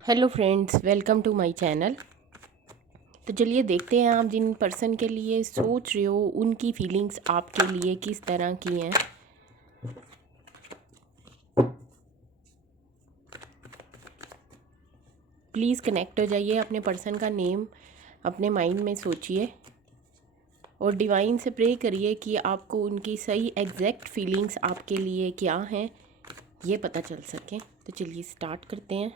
Hello friends, welcome to my channel. तो चलिए देखते हैं आप जिन पर्सन के लिए सोच रहे हो उनकी फीलिंग्स आपके लिए किस तरह की हैं। प्लीज़ कनेक्ट हो जाइए, अपने पर्सन का नेम अपने माइंड में सोचिए और डिवाइन से प्रे करिए कि आपको उनकी सही एग्जैक्ट फीलिंग्स आपके लिए क्या हैं ये पता चल सके। तो चलिए स्टार्ट करते हैं।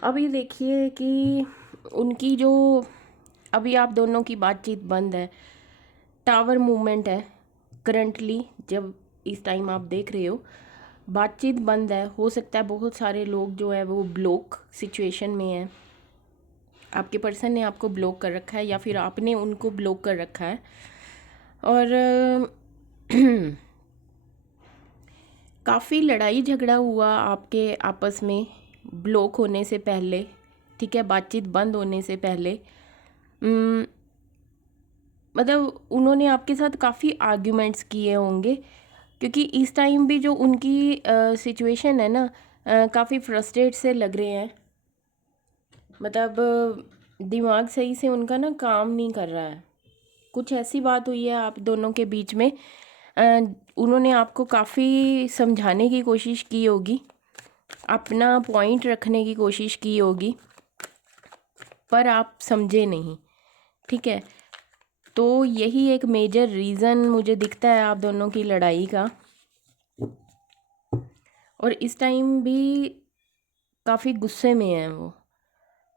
अभी देखिए कि उनकी जो अभी आप दोनों की बातचीत बंद है, टावर मूवमेंट है करंटली। जब इस टाइम आप देख रहे हो बातचीत बंद है, हो सकता है बहुत सारे लोग जो है वो ब्लॉक सिचुएशन में हैं। आपके पर्सन ने आपको ब्लॉक कर रखा है या फिर आपने उनको ब्लॉक कर रखा है। और काफ़ी लड़ाई झगड़ा हुआ आपके आपस में ब्लॉक होने से पहले, ठीक है, बातचीत बंद होने से पहले। मतलब उन्होंने आपके साथ काफ़ी आर्ग्यूमेंट्स किए होंगे, क्योंकि इस टाइम भी जो उनकी सिचुएशन है ना, काफ़ी फ्रस्ट्रेट से लग रहे हैं। मतलब दिमाग सही से उनका ना काम नहीं कर रहा है। कुछ ऐसी बात हुई है आप दोनों के बीच में, उन्होंने आपको काफ़ी समझाने की कोशिश की होगी, अपना पॉइंट रखने की कोशिश की होगी, पर आप समझे नहीं, ठीक है। तो यही एक मेजर रीज़न मुझे दिखता है आप दोनों की लड़ाई का। और इस टाइम भी काफ़ी गुस्से में है वो,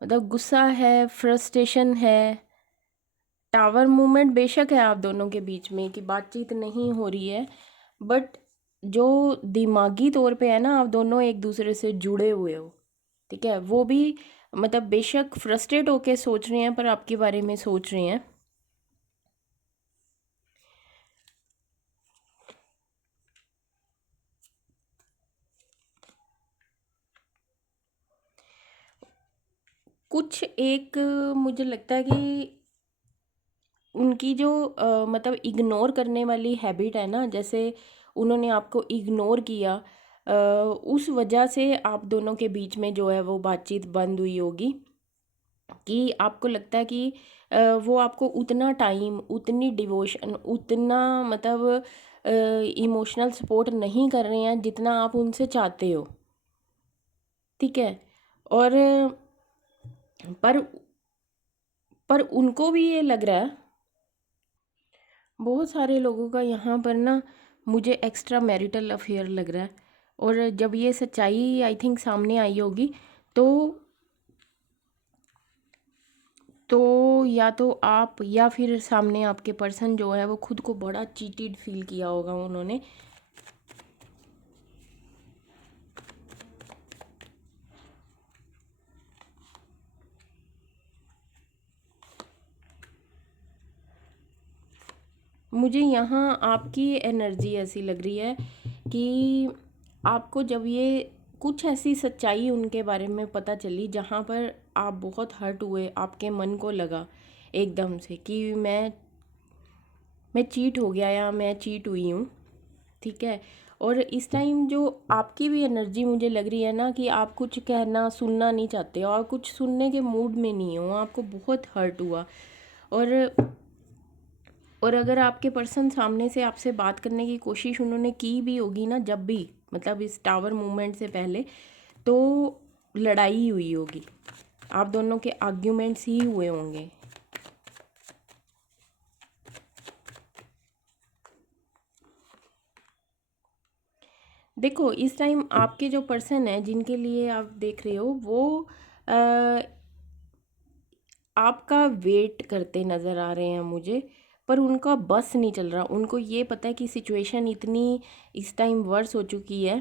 मतलब गुस्सा है, फ्रस्ट्रेशन है। टावर मूवमेंट बेशक है आप दोनों के बीच में कि बातचीत नहीं हो रही है, बट जो दिमागी तौर पे है ना, आप दोनों एक दूसरे से जुड़े हुए हो, ठीक है। वो भी मतलब बेशक फ्रस्ट्रेट होके सोच रहे हैं, पर आपके बारे में सोच रहे हैं। कुछ एक मुझे लगता है कि उनकी जो मतलब इग्नोर करने वाली हैबिट है ना, जैसे उन्होंने आपको इग्नोर किया, उस वजह से आप दोनों के बीच में जो है वो बातचीत बंद हुई होगी। कि आपको लगता है कि वो आपको उतना टाइम, उतनी डिवोशन, उतना मतलब इमोशनल सपोर्ट नहीं कर रहे हैं जितना आप उनसे चाहते हो, ठीक है। और पर पर उनको भी ये लग रहा है, बहुत सारे लोगों का यहाँ पर ना मुझे एक्स्ट्रा मैरिटल अफेयर लग रहा है। और जब ये सच्चाई आई थिंक सामने आई होगी, तो या तो आप या फिर सामने आपके पर्सन जो है वो खुद को बड़ा चीटेड फील किया होगा उन्होंने। मुझे यहाँ आपकी एनर्जी ऐसी लग रही है कि आपको जब ये कुछ ऐसी सच्चाई उनके बारे में पता चली जहाँ पर आप बहुत हर्ट हुए, आपके मन को लगा एकदम से कि मैं चीट हो गया या मैं चीट हुई हूँ, ठीक है। और इस टाइम जो आपकी भी एनर्जी मुझे लग रही है ना कि आप कुछ कहना सुनना नहीं चाहते और कुछ सुनने के मूड में नहीं हो, आपको बहुत हर्ट हुआ। और अगर आपके पर्सन सामने से आपसे बात करने की कोशिश उन्होंने की भी होगी ना, जब भी मतलब इस टावर मूवमेंट से पहले, तो लड़ाई हुई होगी, आप दोनों के आर्ग्यूमेंट्स ही हुए होंगे। देखो इस टाइम आपके जो पर्सन है जिनके लिए आप देख रहे हो वो आ, आपका वेट करते नज़र आ रहे हैं मुझे, पर उनका बस नहीं चल रहा। उनको ये पता है कि सिचुएशन इतनी इस टाइम वर्स हो चुकी है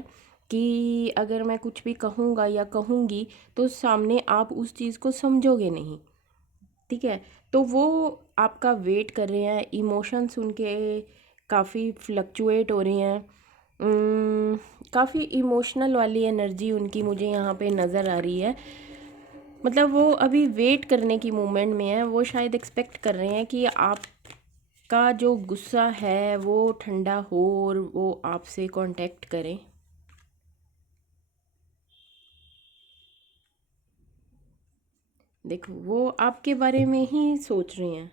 कि अगर मैं कुछ भी कहूँगा या कहूँगी तो सामने आप उस चीज़ को समझोगे नहीं, ठीक है। तो वो आपका वेट कर रहे हैं, इमोशंस उनके काफ़ी फ्लक्चुएट हो रहे हैं। काफ़ी इमोशनल वाली एनर्जी उनकी मुझे यहाँ पे नज़र आ रही है। मतलब वो अभी वेट करने की मोमेंट में है, वो शायद एक्सपेक्ट कर रहे हैं कि आप का जो गुस्सा है वो ठंडा हो और वो आपसे कांटेक्ट करें। देखो वो आपके बारे में ही सोच रहे हैं,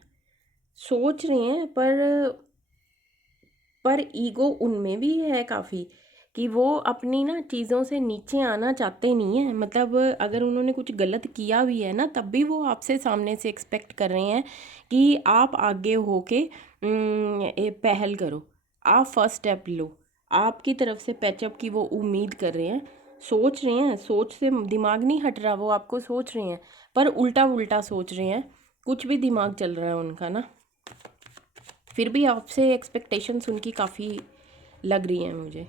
सोच रहे हैं, पर ईगो उनमें भी है काफ़ी, कि वो अपनी ना चीज़ों से नीचे आना चाहते नहीं हैं। मतलब अगर उन्होंने कुछ गलत किया भी है ना, तब भी वो आपसे सामने से एक्सपेक्ट कर रहे हैं कि आप आगे होके पहल करो, आप फर्स्ट स्टेप लो, आपकी तरफ से पैचअप की वो उम्मीद कर रहे हैं। सोच रहे हैं, सोच से दिमाग नहीं हट रहा, वो आपको सोच रहे हैं, पर उल्टा उल्टा सोच रहे हैं, कुछ भी दिमाग चल रहा है उनका ना। फिर भी आपसे एक्सपेक्टेशंस उनकी काफ़ी लग रही हैं मुझे।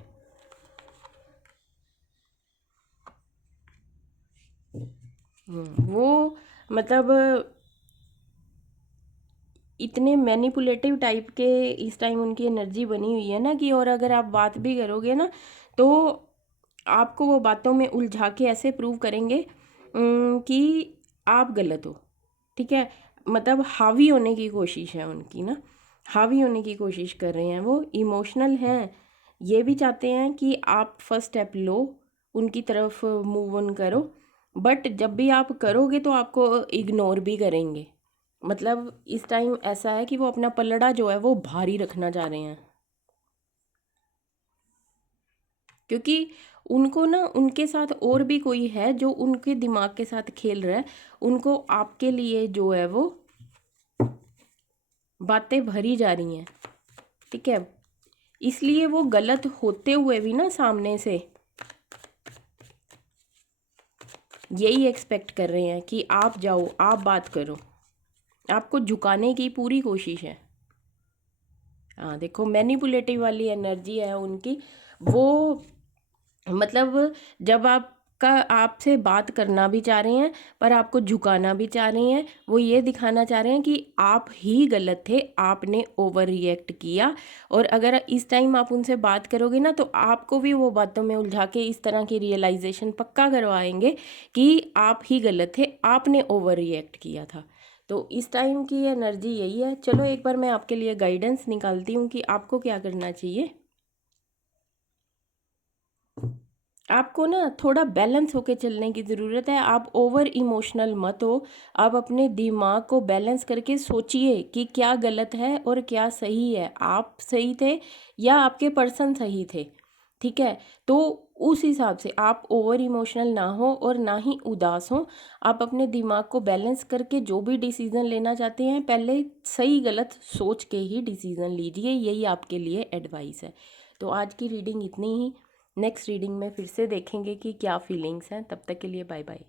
वो मतलब इतने मैनिपुलेटिव टाइप के इस टाइम उनकी एनर्जी बनी हुई है ना, कि और अगर आप बात भी करोगे ना, तो आपको वो बातों में उलझा के ऐसे प्रूव करेंगे कि आप गलत हो। ठीक है, मतलब हावी होने की कोशिश है उनकी ना, हावी होने की कोशिश कर रहे हैं। वो इमोशनल हैं, ये भी चाहते हैं कि आप फर्स्ट स्टेप लो, उनकी तरफ मूव ऑन करो, बट जब भी आप करोगे तो आपको इग्नोर भी करेंगे। मतलब इस टाइम ऐसा है कि वो अपना पलड़ा जो है वो भारी रखना चाह रहे हैं, क्योंकि उनको ना उनके साथ और भी कोई है जो उनके दिमाग के साथ खेल रहा है। उनको आपके लिए जो है वो बातें भरी जा रही हैं। ठीक है, इसलिए वो गलत होते हुए भी ना सामने से यही एक्सपेक्ट कर रहे हैं कि आप जाओ, आप बात करो, आपको झुकाने की पूरी कोशिश है। हाँ देखो, मैनिपुलेटिव वाली एनर्जी है उनकी। वो मतलब जब आपका आपसे बात करना भी चाह रहे हैं, पर आपको झुकाना भी चाह रहे हैं। वो ये दिखाना चाह रहे हैं कि आप ही गलत थे, आपने ओवर रिएक्ट किया। और अगर इस टाइम आप उनसे बात करोगे ना, तो आपको भी वो बातों में उलझा के इस तरह की रियलाइजेशन पक्का करवाएंगे कि आप ही गलत थे, आपने ओवर रिएक्ट किया था। तो इस टाइम की एनर्जी यही है। चलो एक बार मैं आपके लिए गाइडेंस निकालती हूँ कि आपको क्या करना चाहिए। आपको ना थोड़ा बैलेंस होके चलने की ज़रूरत है। आप ओवर इमोशनल मत हो। आप अपने दिमाग को बैलेंस करके सोचिए कि क्या गलत है और क्या सही है। आप सही थे या आपके पर्सन सही थे। ठीक है, तो उस हिसाब से आप ओवर इमोशनल ना हो और ना ही उदास हो। आप अपने दिमाग को बैलेंस करके जो भी डिसीज़न लेना चाहते हैं, पहले सही गलत सोच के ही डिसीज़न लीजिए। यही आपके लिए एडवाइस है। तो आज की रीडिंग इतनी ही। नेक्स्ट रीडिंग में फिर से देखेंगे कि क्या फीलिंग्स हैं। तब तक के लिए बाय बाय।